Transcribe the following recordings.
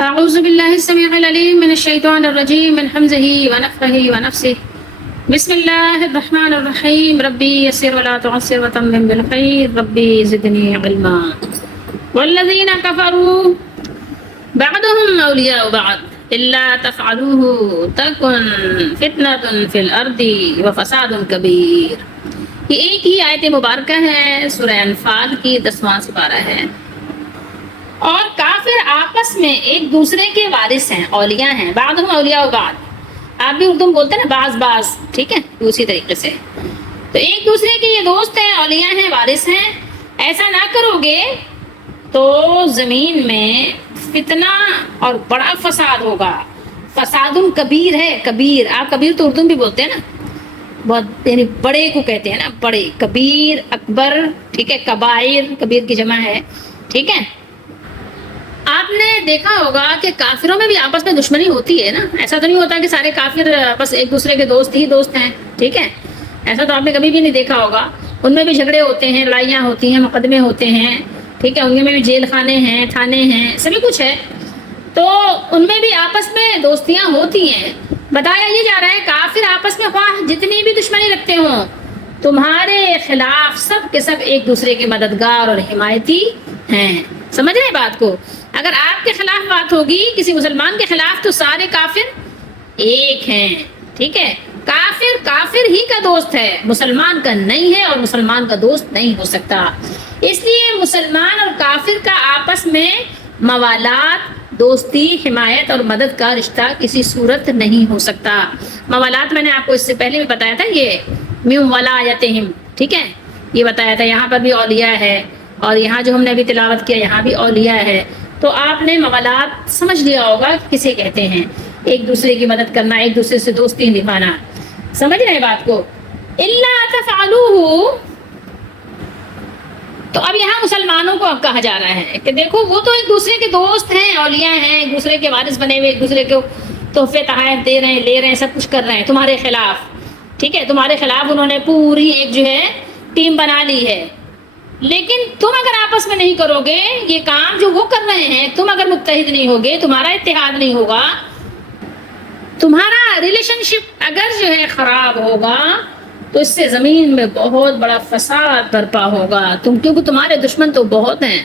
أعوذ بالله السميع العليم من الشيطان الرجيم من حمزه ونفخه ونفسه. بسم الله الرحمن الرحيم. ربي يسر ولا تعسر وتمم بالخير. ربي زدني علما. والذين كفروا بعضهم أولياء بعض إلا تفعلوه تكن فتنة في الأرض وفساد كبير. یہ ایک ہی آیت مبارکہ ہے، سورہ انفال کی 10واں سپارہ ہے۔ اور کافر آپس میں ایک دوسرے کے وارث ہیں، اولیاء ہیں، بعضهم اولیاء بعض۔ آپ بھی اردو میں بولتے ہیں نا بعض بعض، ٹھیک ہے، اسی طریقے سے تو ایک دوسرے کے یہ دوست ہیں، اولیاء ہیں، وارث ہیں۔ ایسا نہ کرو گے تو زمین میں فتنہ اور بڑا فساد ہوگا۔ فساد کبیر ہے، کبیر، آپ کبیر تو اردو میں بھی بولتے ہیں نا، بہت یعنی بڑے کو کہتے ہیں نا، بڑے، کبیر، اکبر، ٹھیک ہے، کبائر، کبیر کی جمع ہے، ٹھیک ہے۔ آپ نے دیکھا ہوگا کہ کافروں میں بھی آپس میں دشمنی ہوتی ہے نا، ایسا تو نہیں ہوتا کہ سارے کافر بس ایک دوسرے کے دوست ہی دوست ہیں، ٹھیک ہے، ایسا تو آپ نے کبھی بھی نہیں دیکھا ہوگا۔ ان میں بھی جھگڑے ہوتے ہیں، لڑائیاں ہوتی ہیں، مقدمے ہوتے ہیں، ٹھیک ہے، ان میں بھی جیل خانے ہیں، تھانے ہیں، سبھی کچھ ہے، تو ان میں بھی آپس میں دوستیاں ہوتی ہیں۔ بتایا یہ جا رہا ہے کافر آپس میں خواہ جتنی بھی دشمنی رکھتے ہوں، تمہارے خلاف سب کے سب ایک دوسرے کے مددگار اور حمایتی ہیں۔ سمجھ رہے ہیں بات کو؟ اگر آپ کے خلاف بات ہوگی کسی مسلمان کے خلاف تو سارے کافر ایک ہیں، ٹھیک ہے۔ کافر کافر ہی کا دوست ہے، مسلمان کا نہیں ہے، اور مسلمان کا دوست نہیں ہو سکتا۔ اس لیے مسلمان اور کافر کا آپس میں موالات، دوستی، حمایت اور مدد کا رشتہ کسی صورت نہیں ہو سکتا۔ موالات میں نے آپ کو اس سے پہلے بھی بتایا تھا، یہ من ولایتہم، ٹھیک ہے، یہ بتایا تھا۔ یہاں پر بھی اولیاء ہے، اور یہاں جو ہم نے ابھی تلاوت کیا یہاں بھی اولیاء ہے، تو آپ نے موالات سمجھ لیا ہوگا کسے کہتے ہیں، ایک دوسرے کی مدد کرنا، ایک دوسرے سے دوستی نبھانا۔ سمجھ رہے ہیں بات کو؟ الا تفعلوہ، تو اب یہاں مسلمانوں کو اب کہا جا رہا ہے کہ دیکھو وہ تو ایک دوسرے کے دوست ہیں، اولیاء ہیں، ایک دوسرے کے وارث بنے ہوئے، ایک دوسرے کو تحفے تحائف دے رہے ہیں، لے رہے ہیں، سب کچھ کر رہے ہیں تمہارے خلاف، ٹھیک ہے، تمہارے خلاف انہوں نے پوری ایک جو ہے ٹیم بنا لی ہے۔ لیکن تم اگر آپس میں نہیں کرو گے یہ کام جو وہ کر رہے ہیں، تم اگر متحد نہیں ہوگے، تمہارا اتحاد نہیں ہوگا، تمہارا ریلیشن شپ اگر جو ہے خراب ہوگا تو اس سے زمین میں بہت بڑا فساد برپا ہوگا۔ کیونکہ تمہارے دشمن تو بہت ہیں۔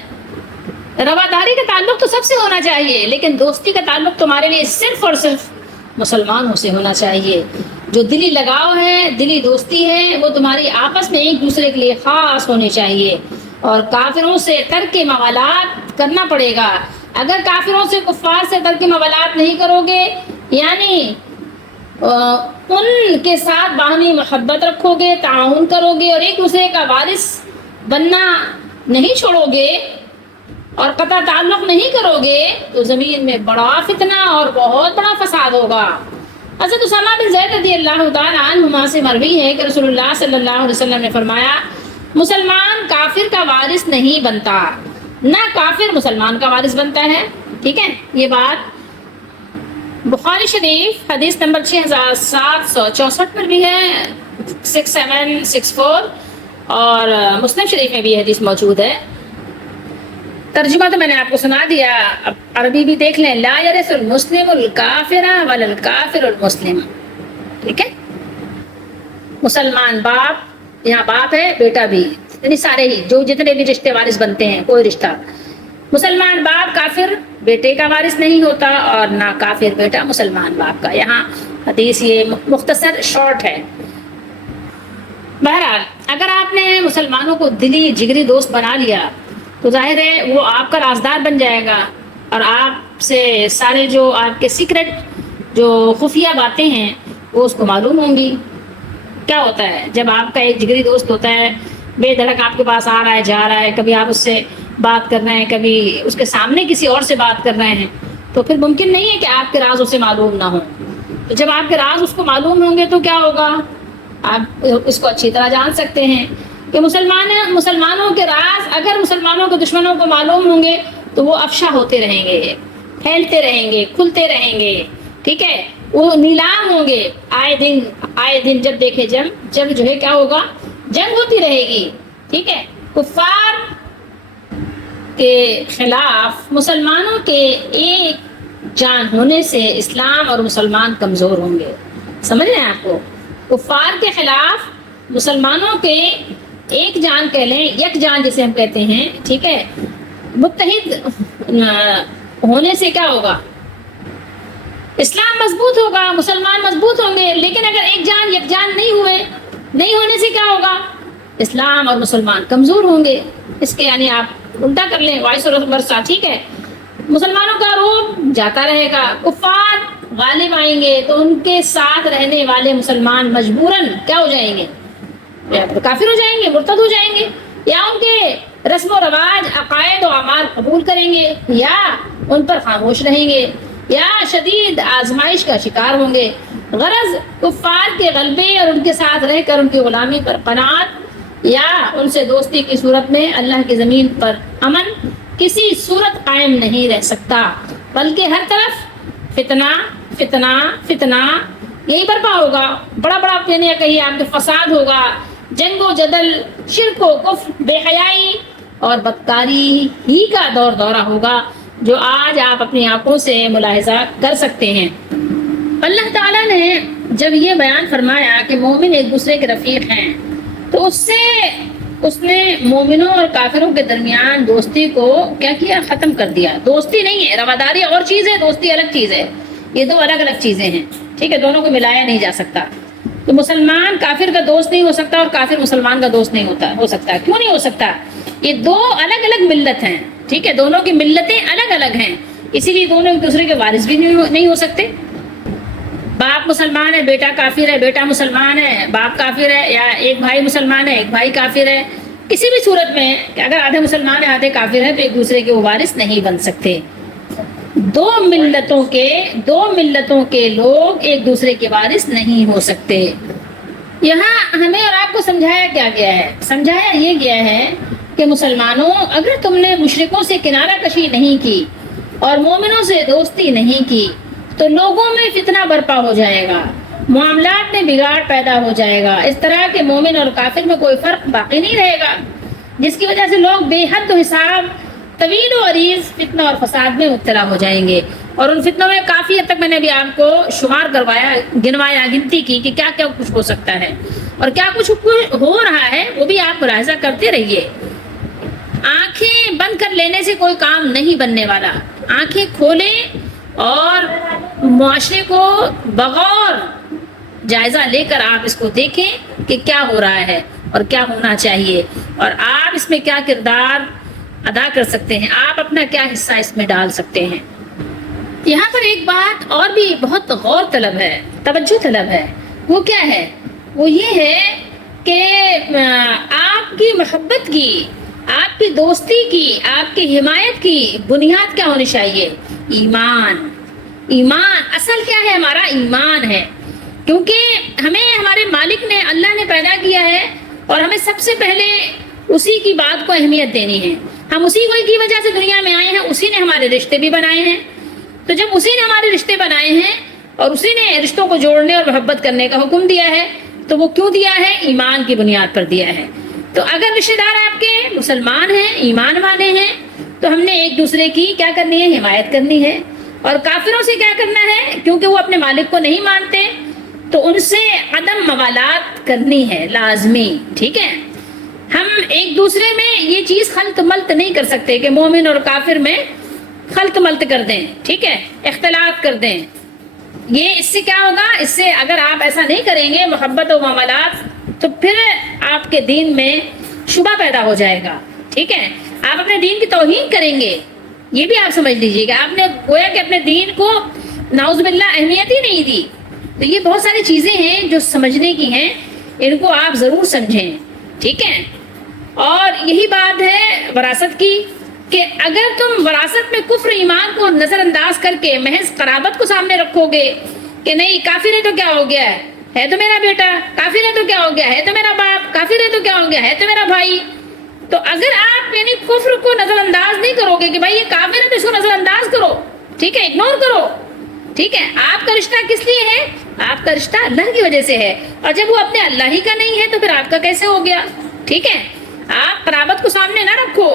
رواداری کا تعلق تو سب سے ہونا چاہیے، لیکن دوستی کا تعلق تمہارے لیے صرف اور صرف مسلمانوں سے ہونا چاہیے۔ جو دلی لگاؤ ہے، دلی دوستی ہے، وہ تمہاری آپس میں ایک دوسرے کے لیے خاص ہونی چاہیے، اور کافروں سے ترک موالات کرنا پڑے گا۔ اگر کافروں سے، کفار سے ترک موالات نہیں کرو گے، یعنی ان کے ساتھ باہمی محبت رکھو گے، تعاون کرو گے، اور ایک دوسرے کا وارث بننا نہیں چھوڑو گے، اور قطع تعلق نہیں کرو گے، تو زمین میں بڑا فتنہ اور بہت بڑا فساد ہوگا۔ حضرت اسامہ بن زید رضی اللہ تعالیٰ عنہما سے مروی ہے کہ رسول اللہ صلی اللہ علیہ وسلم نے فرمایا، مسلمان کافر کا وارث نہیں بنتا، نہ کافر مسلمان کا وارث بنتا ہے، ٹھیک ہے۔ یہ بات بخاری شریف حدیث نمبر 6764 میں بھی ہے، 6764، اور مسلم شریف میں بھی یہ حدیث موجود ہے۔ ترجمہ تو میں نے آپ کو سنا دیا، اب عربی بھی دیکھ لیں۔ لا یرث المسلم الکافر ولا الکافر المسلم، ٹھیک ہے۔ مسلمان باپ، یہاں باپ ہے، بیٹا بھی، یعنی سارے ہی جو جتنے بھی رشتے وارث بنتے ہیں، کوئی رشتہ، مسلمان باپ کافر بیٹے کا وارث نہیں ہوتا، اور نہ کافر بیٹا مسلمان باپ کا۔ یہاں حدیث یہ مختصر شارٹ ہے۔ بہرحال اگر آپ نے مسلمانوں کو دلی جگری دوست بنا لیا تو ظاہر ہے وہ آپ کا رازدار بن جائے گا، اور آپ سے سارے جو آپ کے سیکرٹ جو خفیہ باتیں ہیں وہ اس کو معلوم ہوں گی۔ کیا ہوتا ہے جب آپ کا ایک جگری دوست ہوتا ہے، بے دھڑک آپ کے پاس آ رہا ہے، جا رہا ہے، کبھی آپ اس سے بات کر رہے ہیں، کبھی اس کے سامنے کسی اور سے بات کر رہے ہیں، تو پھر ممکن نہیں ہے کہ آپ کے راز اسے معلوم نہ ہوں۔ تو جب آپ کے راز اس کو معلوم ہوں گے تو کیا ہوگا، آپ اس کو اچھی طرح جان سکتے ہیں کہ مسلمانوں کے راز اگر مسلمانوں کے دشمنوں کو معلوم ہوں گے تو وہ افشا ہوتے رہیں گے، پھیلتے رہیں گے، کھلتے رہیں گے، ٹھیک ہے، وہ نیلام ہوں گے آئے دن جب دیکھے جب جو ہے کیا ہوگا، جنگ ہوتی رہے گی، ٹھیک ہے۔ کفار کے خلاف مسلمانوں کے ایک جان ہونے سے اسلام اور مسلمان کمزور ہوں گے. سمجھ رہے ہیں آپ کو؟ کفار کے خلاف مسلمانوں کے ایک جان کہہ لیں، یک جان جسے ہم کہتے ہیں، ٹھیک ہے، متحد ہونے سے کیا ہوگا؟ اسلام مضبوط ہوگا، مسلمان مضبوط ہوں گے. لیکن اگر ایک جان یک جان نہیں ہونے سے کیا ہوگا؟ اسلام اور مسلمان کمزور ہوں گے. اس کے یعنی آپ الٹا کر لیں، وائس اور برسا، ٹھیک ہے. مسلمانوں کا روب جاتا رہے گا، کفار غالب آئیں گے تو ان کے ساتھ رہنے والے مسلمان مجبوراً کیا ہو جائیں گے؟ یا کافر ہو جائیں گے، مرتد ہو جائیں گے، یا ان کے رسم و رواج، عقائد و اعمال قبول کریں گے، یا ان پر خاموش رہیں گے، یا شدید آزمائش کا شکار ہوں گے. غرض کفار کے غلبے اور ان کے ساتھ رہ کر ان کی غلامی پر قناعت یا ان سے دوستی کی صورت میں اللہ کی زمین پر امن کسی صورت قائم نہیں رہ سکتا، بلکہ ہر طرف فتنہ فتنہ فتنہ یہی برپا ہوگا. بڑا بڑا یعنی کہیے آپ کے فساد ہوگا، جنگ و جدل، شرک و کفر، بے حیائی اور بدکاری ہی کا دورہ ہوگا، جو آج آپ اپنی آنکھوں سے ملاحظہ کر سکتے ہیں. اللہ تعالیٰ نے جب یہ بیان فرمایا کہ مومن ایک دوسرے کے رفیق ہیں، تو اس نے مومنوں اور کافروں کے درمیان دوستی کو کیا کیا؟ ختم کر دیا. دوستی نہیں ہے، رواداری اور چیز ہے، دوستی الگ چیز ہے. یہ دو الگ الگ چیزیں ہیں، ٹھیک ہے، دونوں کو ملایا نہیں جا سکتا. تو مسلمان کافر کا دوست نہیں ہو سکتا اور کافر مسلمان کا دوست نہیں ہو سکتا. کیوں نہیں ہو سکتا؟ یہ دو الگ الگ ملت ہیں، ٹھیک ہے، دونوں کی ملتیں الگ الگ ہیں، اسی لیے دونوں ایک دوسرے کے وارث بھی نہیں ہو سکتے. باپ مسلمان ہے، بیٹا کافر ہے، بیٹا مسلمان ہے، باپ کافر ہے، یا ایک بھائی مسلمان ہے، ایک بھائی کافر ہے. کسی بھی صورت میں کہ اگر آدھے مسلمان ہیں آدھے کافر ہیں تو ایک دوسرے کے وہ وارث نہیں بن سکتے. دو ملتوں کے لوگ ایک دوسرے کے وارث نہیں ہو سکتے. یہاں ہمیں اور آپ کو سمجھایا کیا گیا ہے؟ سمجھایا یہ گیا ہے کہ مسلمانوں، اگر تم نے مشرکوں سے کنارہ کشی نہیں کی اور مومنوں سے دوستی نہیں کی تو لوگوں میں فتنہ برپا ہو جائے گا، معاملات میں بگاڑ پیدا ہو جائے گا. اس طرح کے مومن اور کافر میں کوئی فرق باقی نہیں رہے گا، جس کی وجہ سے لوگ بے حد و حساب طویل و عریض فتنہ اور فساد میں مبتلا ہو جائیں گے. اور ان فتنوں میں کافی حد تک میں نے بھی آپ کو شمار گنوایا، گنتی کی کہ کیا کیا کچھ ہو سکتا ہے اور کیا کچھ ہو رہا ہے، وہ بھی آپ ملاحظہ کرتے رہیے. آنکھیں بند کر لینے سے کوئی کام نہیں بننے والا. آنکھیں کھولیں اور معاشرے کو بغور جائزہ لے کر آپ اس کو دیکھیں کہ کیا ہو رہا ہے اور کیا ہونا چاہیے، اور آپ اس میں کیا کردار ادا کر سکتے ہیں، آپ اپنا کیا حصہ اس میں ڈال سکتے ہیں. یہاں پر ایک بات اور بھی بہت غور طلب ہے، توجہ طلب ہے. وہ کیا ہے؟ وہ یہ ہے کہ آپ کی محبت کی، آپ کی دوستی کی، آپ کی حمایت کی بنیاد کیا ہونی چاہیے؟ ایمان. اصل کیا ہے؟ ہمارا ایمان ہے. کیونکہ ہمیں ہمارے مالک نے، اللہ نے پیدا کیا ہے اور ہمیں سب سے پہلے اسی کی بات کو اہمیت دینی ہے. ہم اسی کی وجہ سے دنیا میں آئے ہیں، اسی نے ہمارے رشتے بھی بنائے ہیں. تو جب اسی نے ہمارے رشتے بنائے ہیں اور اسی نے رشتوں کو جوڑنے اور محبت کرنے کا حکم دیا ہے، تو وہ کیوں دیا ہے؟ ایمان کی بنیاد پر دیا ہے. تو اگر رشتے دار آپ کے مسلمان ہیں، ایمان والے ہیں، تو ہم نے ایک دوسرے کی کیا کرنی ہے؟ حمایت کرنی ہے. اور کافروں سے کیا کرنا ہے؟ کیونکہ وہ اپنے مالک کو نہیں مانتے تو ان سے عدم موالات کرنی ہے، لازمی. ٹھیک ہے، ہم ایک دوسرے میں یہ چیز خلط ملط نہیں کر سکتے کہ مومن اور کافر میں خلط ملط کر دیں، ٹھیک ہے، اختلاط کر دیں. یہ اس سے کیا ہوگا؟ اس سے اگر آپ ایسا نہیں کریں گے، محبت و معاملات، تو پھر آپ کے دین میں شبہ پیدا ہو جائے گا. ٹھیک ہے، آپ اپنے دین کی توہین کریں گے. یہ بھی آپ سمجھ لیجیے گا، آپ نے گویا کہ اپنے دین کو نعوذ باللہ اہمیت ہی نہیں دی. تو یہ بہت ساری چیزیں ہیں جو سمجھنے کی ہیں، ان کو آپ ضرور سمجھیں. ٹھیک ہے، اور یہی بات ہے وراثت کی کہ اگر تم وراثت میں کفر ایمان کو نظر انداز کر کے محض قرابت کو سامنے رکھو گے کہ نہیں کافر ہے تو کیا ہو گیا ہے تو میرا بیٹا، کافر ہے تو کیا ہو گیا ہے تو میرا باپ، کافر ہے تو کیا ہو گیا ہے تو میرا بھائی. تو اگر آپ یعنی کفر کو نظر انداز نہیں کرو گے کہ بھائی یہ کافر ہے تو اس کو نظر انداز کرو، ٹھیک ہے، اگنور کرو. ٹھیک ہے، آپ کا رشتہ کس لیے ہے؟ آپ کا رشتہ اللہ کی وجہ سے ہے، اور جب وہ اپنے اللہ ہی کا نہیں ہے تو پھر آپ کا کیسے ہو گیا؟ ٹھیک ہے، آپ قرابت کو سامنے نہ رکھو.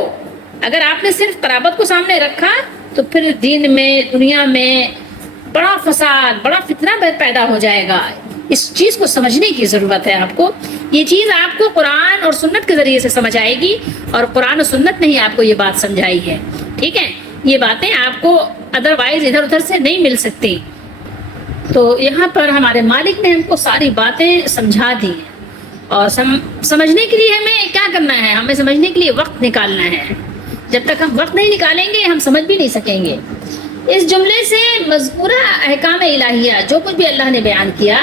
اگر آپ نے صرف قرابت کو سامنے رکھا تو پھر دین میں دنیا میں بڑا فساد بڑا فتنہ پیدا ہو جائے گا. اس چیز کو سمجھنے کی ضرورت ہے آپ کو. یہ چیز آپ کو قرآن اور سنت کے ذریعے سے سمجھ آئے گی اور قرآن و سنت نے ہی آپ کو یہ بات سمجھائی ہے. ٹھیک ہے, یہ باتیں آپ کو ادروائز ادھر ادھر سے نہیں مل سکتی. تو یہاں پر ہمارے مالک نے ہم کو ساری باتیں سمجھا دی ہیں اور سمجھنے کے لیے ہمیں کیا کرنا ہے, ہمیں سمجھنے کے لیے وقت نکالنا ہے. جب تک ہم وقت نہیں نکالیں گے ہم سمجھ بھی نہیں سکیں گے. اس جملے سے مذکورہ احکام الہیہ جو کچھ بھی اللہ نے بیان کیا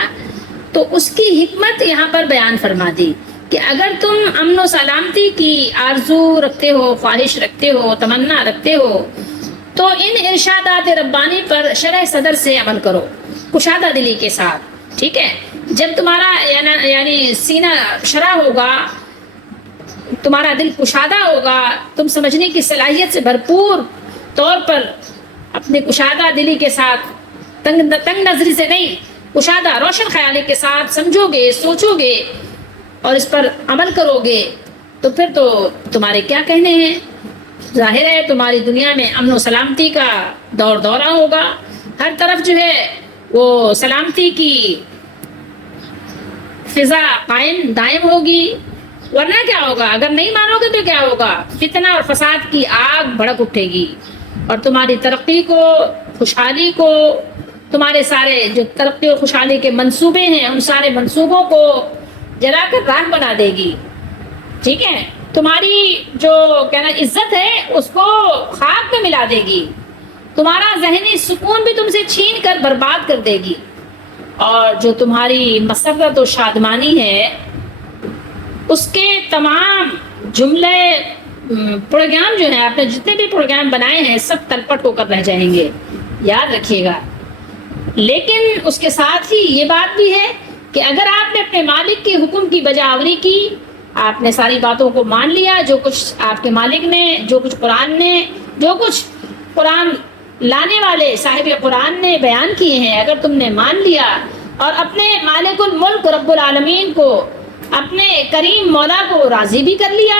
تو اس کی حکمت یہاں پر بیان فرما دی کہ اگر تم امن و سلامتی کی آرزو رکھتے ہو, خواہش رکھتے ہو, تمنا رکھتے ہو تو ان ارشادات ربانی پر شرح صدر سے عمل کرو, کشادہ دلی کے ساتھ. ٹھیک ہے, جب تمہارا یعنی سینہ شرح ہوگا, تمہارا دل کشادہ ہوگا, تم سمجھنے کی صلاحیت سے بھرپور طور پر اپنے کشادہ دلی کے ساتھ, تنگ نظری سے نہیں, کشادہ روشن خیالی کے ساتھ سمجھو گے, سوچو گے اور اس پر عمل کرو گے تو پھر تو تمہارے کیا کہنے ہیں. ظاہر ہے تمہاری دنیا میں امن و سلامتی کا دور دورہ ہوگا, ہر طرف جو ہے وہ سلامتی کی فضا قائم دائم ہوگی. ورنہ کیا ہوگا, اگر نہیں مانو گے تو کیا ہوگا, فتنہ اور فساد کی آگ بھڑک اٹھے گی اور تمہاری ترقی کو, خوشحالی کو, تمہارے سارے جو ترقی اور خوشحالی کے منصوبے ہیں ان سارے منصوبوں کو جلا کر راکھ بنا دے گی. ٹھیک ہے, تمہاری جو کہنا عزت ہے اس کو خاک میں ملا دے گی, تمہارا ذہنی سکون بھی تم سے چھین کر برباد کر دے گی اور جو تمہاری مسرت و شادمانی ہے اس کے تمام جملے پروگرام جو ہیں, آپ نے جتنے بھی پروگرام بنائے ہیں سب تلپٹ ہو کر رہ جائیں گے, یاد رکھیے گا. لیکن اس کے ساتھ ہی یہ بات بھی ہے کہ اگر آپ نے اپنے مالک کے حکم کی بجاوری کی, آپ نے ساری باتوں کو مان لیا, جو کچھ آپ کے مالک نے, جو کچھ قرآن نے, جو کچھ قرآن لانے والے صاحب قرآن نے بیان کیے ہیں, اگر تم نے مان لیا اور اپنے مالک الملک رب العالمین کو, اپنے کریم مولا کو راضی بھی کر لیا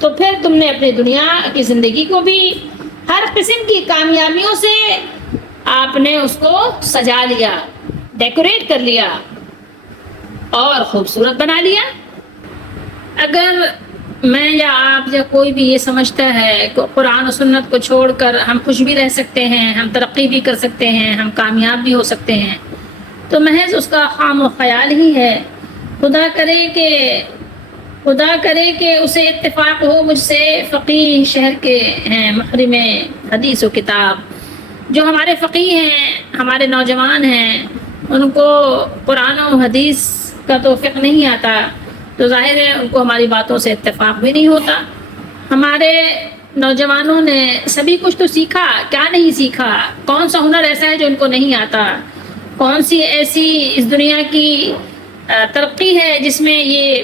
تو پھر تم نے اپنی دنیا کی زندگی کو بھی ہر قسم کی کامیابیوں سے آپ نے اس کو سجا لیا, ڈیکوریٹ کر لیا اور خوبصورت بنا لیا. اگر میں یا آپ یا کوئی بھی یہ سمجھتا ہے کہ قرآن و سنت کو چھوڑ کر ہم خوش بھی رہ سکتے ہیں, ہم ترقی بھی کر سکتے ہیں, ہم کامیاب بھی ہو سکتے ہیں, تو محض اس کا خام و خیال ہی ہے. خدا کرے کہ اسے اتفاق ہو مجھ سے, فقیہ شہر کے ہیں محرم حدیث و کتاب. جو ہمارے فقیہ ہیں, ہمارے نوجوان ہیں, ان کو قرآن و حدیث کا تو فقہ نہیں آتا تو ظاہر ہے ان کو ہماری باتوں سے اتفاق بھی نہیں ہوتا. ہمارے نوجوانوں نے سبھی کچھ تو سیکھا, کیا نہیں سیکھا, کون سا ہنر ایسا ہے جو ان کو نہیں آتا, کون سی ایسی اس دنیا کی ترقی ہے جس میں یہ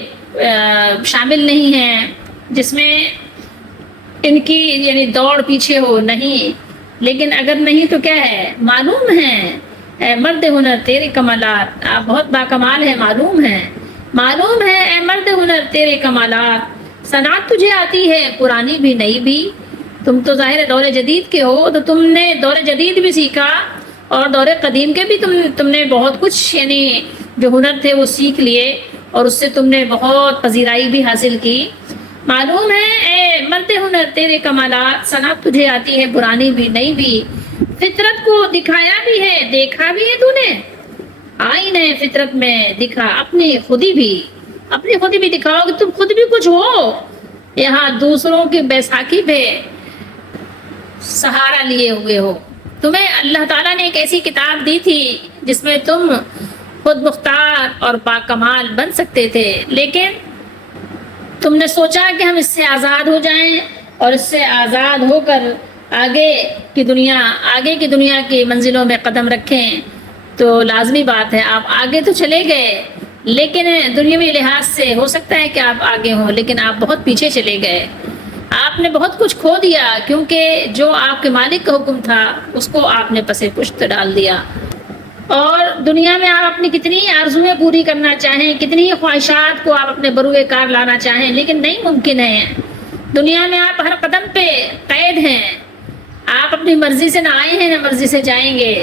شامل نہیں ہے, جس میں ان کی یعنی دوڑ پیچھے ہو نہیں. لیکن اگر نہیں تو کیا ہے, معلوم ہے اے مرد ہنر تیرے کمالات, آپ بہت باکمال ہیں, معلوم ہے اے مرد ہنر تیرے کمالات, صنعت تجھے آتی ہے پرانی بھی نئی بھی. تم تو ظاہر دور جدید کے ہو تو تم نے دور جدید بھی سیکھا اور دور قدیم کے بھی تم نے بہت کچھ یعنی جو ہنر تھے وہ سیکھ لیے اور اس سے تم نے بہت پذیرائی بھی حاصل کی. معلوم ہے اے مرد ہنر تیرے کمالات, صنعت تجھے آتی ہے پرانی بھی نئی بھی. فطرت کو دکھایا بھی ہے, دیکھا بھی ہے تو نے, آئینہ فطرت میں دکھا اپنی خودی بھی دکھاؤ کہ تم خود بھی کچھ ہو. یہاں دوسروں کی بیساکھی پہ سہارا لیے ہوئے ہو. تمہیں اللہ تعالیٰ نے ایک ایسی کتاب دی تھی جس میں تم خود مختار اور باکمال بن سکتے تھے, لیکن تم نے سوچا کہ ہم اس سے آزاد ہو جائیں اور اس سے آزاد ہو کر آگے کی دنیا کی منزلوں میں قدم رکھیں. تو لازمی بات ہے آپ آگے تو چلے گئے, لیکن دنیاوی لحاظ سے ہو سکتا ہے کہ آپ آگے ہوں, لیکن آپ بہت پیچھے چلے گئے. آپ نے بہت کچھ کھو دیا کیونکہ جو آپ کے مالک کا حکم تھا اس کو آپ نے پس پشت ڈال دیا. اور دنیا میں آپ اپنی کتنی آرزویں پوری کرنا چاہیں, کتنی خواہشات کو آپ اپنے بروئے کار لانا چاہیں, لیکن نہیں ممکن ہے. دنیا میں آپ ہر قدم پہ قید ہیں, آپ اپنی مرضی سے نہ آئے ہیں نہ مرضی سے جائیں گے.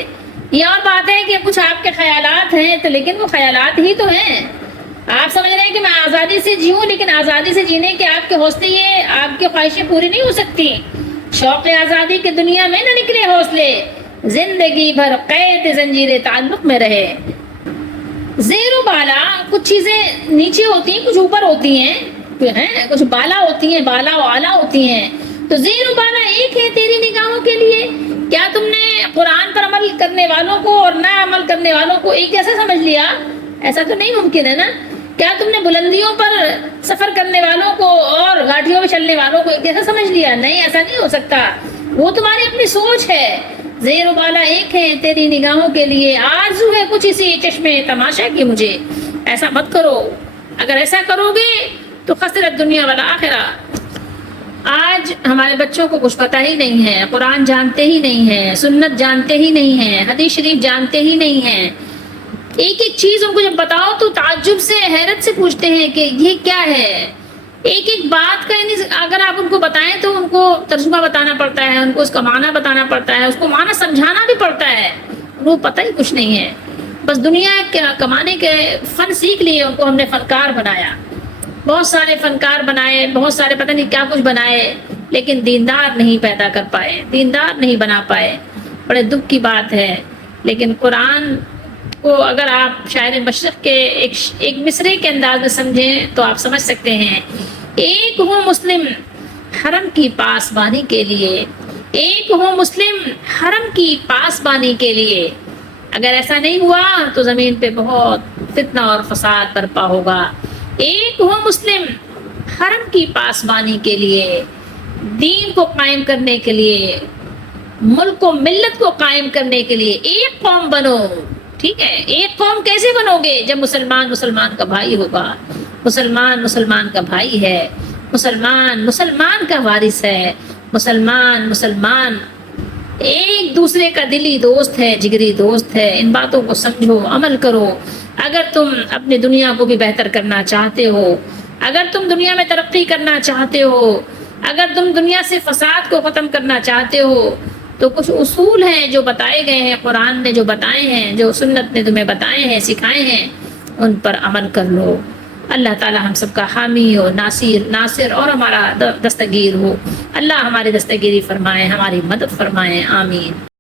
یہ اور بات ہے کہ کچھ آپ کے خیالات ہیں تو لیکن وہ خیالات ہی تو ہیں. آپ سمجھ رہے ہیں کہ میں آزادی سے جیوں، لیکن آزادی سے جینے کے آپ کے حوصلے، یہ آپ کی خواہشیں پوری نہیں ہو سکتی. شوق آزادی کی دنیا میں نہ نکلے حوصلے، زندگی بھر قید زنجیر تعلق میں رہے. زیر و بالا، کچھ چیزیں نیچے ہوتی ہیں، کچھ اوپر ہوتی ہیں، کچھ بالا ہوتی ہیں، بالا و اعلیٰ ہوتی ہیں. تو زیر و بالا ایک ہے تیری نگاہوں کے لیے. کیا تم نے قرآن پر عمل کرنے والوں کو اور نہ عمل کرنے والوں کو ایک جیسا سمجھ لیا؟ ایسا تو نہیں ممکن ہے نا. کیا تم نے بلندیوں پر سفر کرنے والوں کو اور گاڑیوں میں چلنے والوں کو ایک جیسا سمجھ لیا؟ نہیں، ایسا نہیں ہو سکتا. وہ تمہاری اپنی سوچ ہے. زیر و بالا ایک ہے تیری نگاہوں کے لیے، آرزو ہے کچھ اسی چشمے تماشا کی مجھے. ایسا مت کرو. اگر ایسا کرو گے تو خسرت دنیا والآخرہ. آج ہمارے بچوں کو کچھ پتہ ہی نہیں ہے، قرآن جانتے ہی نہیں ہیں، سنت جانتے ہی نہیں ہیں، حدیث شریف جانتے ہی نہیں ہیں. ایک ایک چیز ان کو جب بتاؤ تو تعجب سے، حیرت سے پوچھتے ہیں کہ یہ کیا ہے. ایک ایک بات کا اگر آپ ان کو بتائیں تو ان کو ترجمہ بتانا پڑتا ہے، ان کو اس کا معنی بتانا پڑتا ہے، اس کو معنی سمجھانا بھی پڑتا ہے. ان کو پتہ ہی کچھ نہیں ہے. بس دنیا کمانے کے فن سیکھ لیے، ان کو ہم نے فنکار بنایا. بہت سارے فنکار بنائے، بہت سارے پتہ نہیں کیا کچھ بنائے، لیکن دیندار نہیں پیدا کر پائے، دیندار نہیں بنا پائے. بڑے دکھ کی بات ہے. لیکن قرآن کو اگر آپ شاعر مشرق کے ایک مصرے کے انداز میں سمجھیں تو آپ سمجھ سکتے ہیں. ایک ہو مسلم حرم کی پاسبانی کے لیے، ایک ہو مسلم حرم کی پاسبانی کے لیے. اگر ایسا نہیں ہوا تو زمین پہ بہت فتنہ اور فساد برپا ہوگا. ایک ہو مسلم حرم کی پاسبانی کے لیے، دین کو قائم کرنے کے لیے، ملک و ملت کو قائم کرنے کے لیے ایک قوم بنو. ٹھیک ہے، ایک قوم کیسے بنو گے؟ جب مسلمان مسلمان کا بھائی ہوگا، مسلمان مسلمان کا بھائی ہے، مسلمان مسلمان کا وارث ہے، مسلمان ایک دوسرے کا دلی دوست ہے، جگری دوست ہے. ان باتوں کو سمجھو، عمل کرو. اگر تم اپنی دنیا کو بھی بہتر کرنا چاہتے ہو، اگر تم دنیا میں ترقی کرنا چاہتے ہو، اگر تم دنیا سے فساد کو ختم کرنا چاہتے ہو، تو کچھ اصول ہیں جو بتائے گئے ہیں، قرآن نے جو بتائے ہیں، جو سنت نے تمہیں بتائے ہیں، سکھائے ہیں، ان پر عمل کر لو. اللہ تعالی ہم سب کا حامی ہو، ناصر اور ہمارا دستگیر ہو. اللہ ہماری دستگیری فرمائے، ہماری مدد فرمائے. آمین.